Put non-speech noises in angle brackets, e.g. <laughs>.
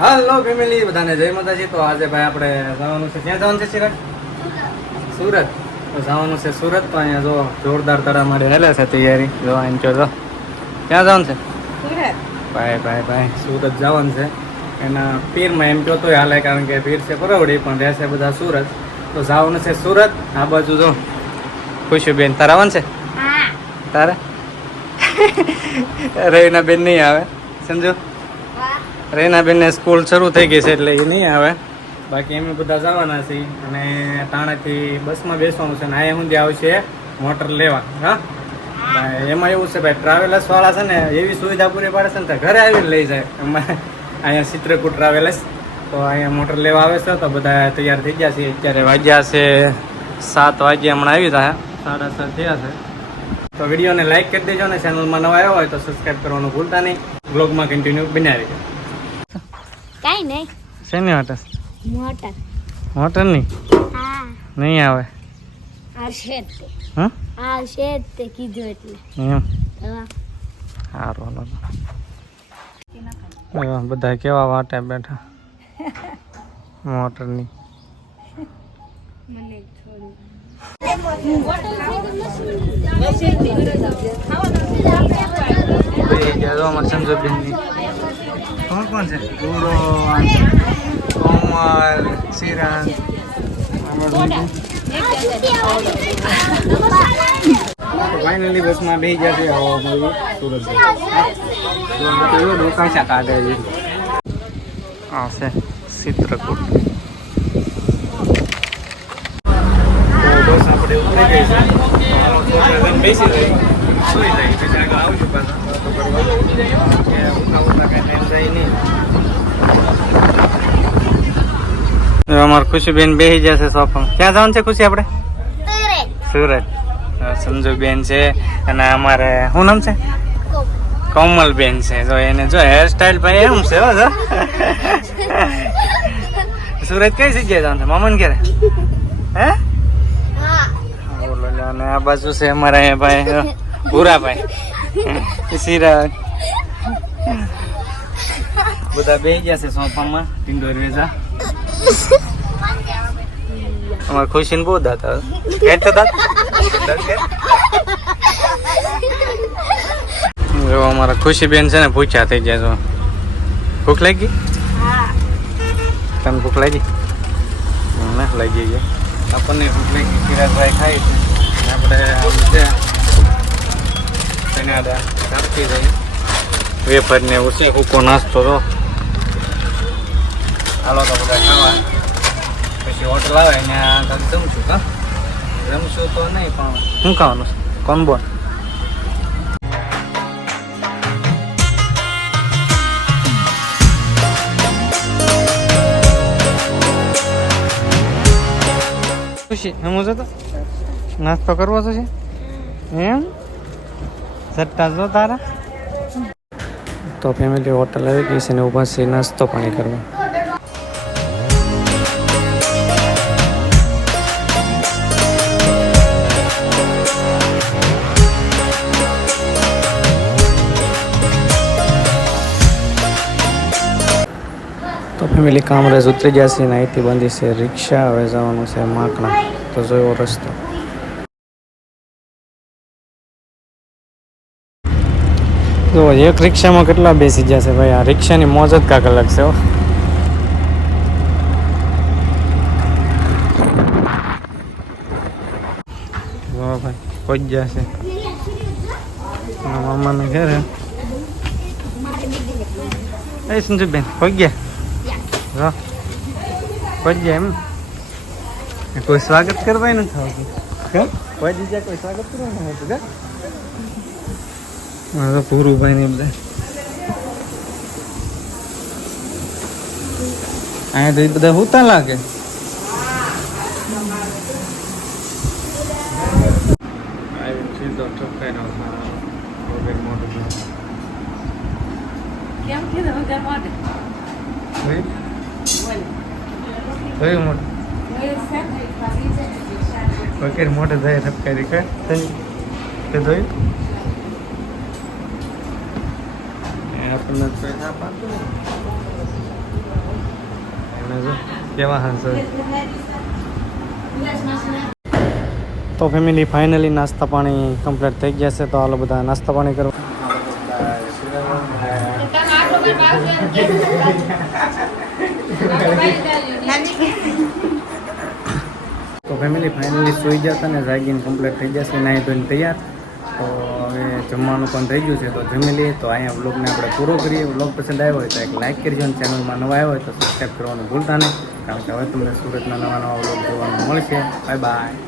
હાલો family બધાને જય માતાજી. તો આજે ભાઈ આપણે જવાનું છે. ક્યાં જવાનું છે સિરાજ સુરત. તો જવાનું છે સુરત. તો અહીંયા જો જોરદાર તડા મારી હેલે છે તૈયારી. જો અહીં જો ક્યાં જવાનું છે? ભાઈ ભાઈ ભાઈ સુરત જવાનું છે. એના પીરમાં એમ કહો તોય હાલે કારણ કે પીર છે પરવડી પણ રહેશે બધા સુરત. તો જવાનું છે સુરત. આ બાજુ જો. ખુશીબેન તારા આવવાનું છે? તારે? રવિના બેન નહીં આવે. સમજો? રૈના બેનને સ્કૂલ શરૂ થઈ ગઈ છે એટલે એ નહીં આવે. બાકી અમે બધા જવાના છીએ અને તાણાથી બસમાં બેસવાનું છે ને અહીંયા સુધી આવશે મોટર લેવા. હા? એમાં એવું છે ભાઈ ટ્રાવેલર્સ વાળા છે ને એવી સુવિધા પૂરી પાડે છે ને ઘરે આવીને લઈ જાય. અમારે અહીંયા ચિત્રકૂટ ટ્રાવેલર્સ તો અહીંયા મોટર લેવા આવે છે તો બધા તૈયાર થઈ ગયા છે અત્યારે વાગ્યા છે સાત વાગ્યા હમણાં આવી જાય સાડા સાત થયા છે. તો વિડીયોને લાઇક કરી દેજો ને ચેનલમાં નવા આવ્યો હોય તો સબસ્ક્રાઈબ કરવાનું ભૂલતા નહીં. બ્લોગમાં કન્ટિન્યુ બનાવી દેજો કઈ નહીં. શેની માટે મોટર મોટરની હા. નહીં આવે. આવશે જ તે. હા? આવશે જ તે કીધું એટલે. એમ? હા. સારું લો બધા કેવા વાટે બેઠા? મોટરની કોણ કોણ છે ગુડો કોમલ સિરાજ ફાઇનલી બસમાં બેસી ગયા છે હવા મળી સુરત રોકાશા કાઢે છે. આ છે ચિત્રકૂટ. બસ આપણે ઉતરી ગઈ છે. છોકરા બેસી ગઈ સુઈ જાય પછી આગળ આવશું પાછા વાતો કરવા કે ઉઠા ઉઠા કઈ ટાઈમ જાય નહીં અમારે ખુશીબેન બેસી જશે સોફામાં ક્યાં જવાનું છે ખુશી આપણે? સુરત. સંજુબેન છે અને અમારે શું નામ છે? કોમલ બેન છે. જો એને જો હેરસ્ટાઈલ ભાઈ એમ છે હો જો. <laughs> સુરત કઈ જગ્યાએ જવાનું છે? મામન ઘેરે? હે? બોલો અને આ બાજુ છે અમારા અહીંયા ભાઈ ભૂરાભાઈ <laughs> સિરા બધા બે ગયા છે સોફામાં. ટિંડોર વેજા અમારે ખુશીને બહુ દાંત આવે. કેટ તો દાંત? જો અમારા ખુશી બેન છે ને પૂછ્યા થઈ ગયા છો. ભૂખ લાગી? તને ભૂખ લાગી? મને લાગી ગઈ આપણને ભૂખ લાગી. કિરાતભાઈ ખાઈ છે. આપણે છે. તેને કાપતી રહી. વેફર ને એવું છે. કૂકો નાસ્તો તો. હાલો તો બધા ખાવા. પછી હોટલ આવે ને જમશું હા? જમશું તો નહીં પણ શું ખાવાનું છે? કોણ બોલ ખુશી. હમું જતો? નાસ્તો કરવો તો છે એમ? સટ્ટા જો તારા? તો ફેમિલી હોટલ આવી ગઈ છે ને ઊભા છે નાસ્તો પાણી કરવા. ફેમિલી કામરેજ ઉતરી ગયા છે ને અહીંથી બંધી છે રિક્ષા, હવે જવાનું છે માકણા તો જોયો રસ્તો. જો, એક રિક્ષામાં કેટલા બેસી ગયા છે ભાઈ? આ રિક્ષાની મોજ જ કાંક અલગ છે ભાઈ કોઈ જશે મામાને ઘરે. એ સંજુબેન કોઈ ગયા? કોઈ ગયા એમ. કોઈ સ્વાગત કરવા નથી આવતું. કોઈ દીજા કોઈ સ્વાગત કરવા નથી આવતું કે? મારે તો પૂરું ભાઈ ને બધા. અહીંયા તો એ બધા હોતા લાગે. કેમ કીધું? તે કયું મોટું? વગેરે મોટે જાય ઠપકાઈ કે કે ધોઈ. આપણને તો ફેમિલી ફાઇનલી નાસ્તા પાણી કમ્પ્લીટ થઈ ગયા છે, તો આલો બધા નાસ્તા પાણી કરવા. તો ફેમિલી ફાઇનલી સુઈ ગયા હતા ને જાગીને કમ્પ્લીટ થઈ જશે, નાહી ધોઈને તૈયાર. તો હવે જમવાનું પણ થઈ ગયું છે, તો જમી લઈએ. તો અહીંયા વ્લોગને આપણે પૂરો કરીએ. વ્લોગ પસંદ આવ્યો હોય તો એક લાઇક કરજો અને ચેનલમાં નવા આવ્યો હોય તો સબસ્ક્રાઈબ કરવાનું ભૂલતા નહીં, કારણ કે હવે તમને સુરતના નવા નવા વ્લોગ જોવાનું મળશે. Bye bye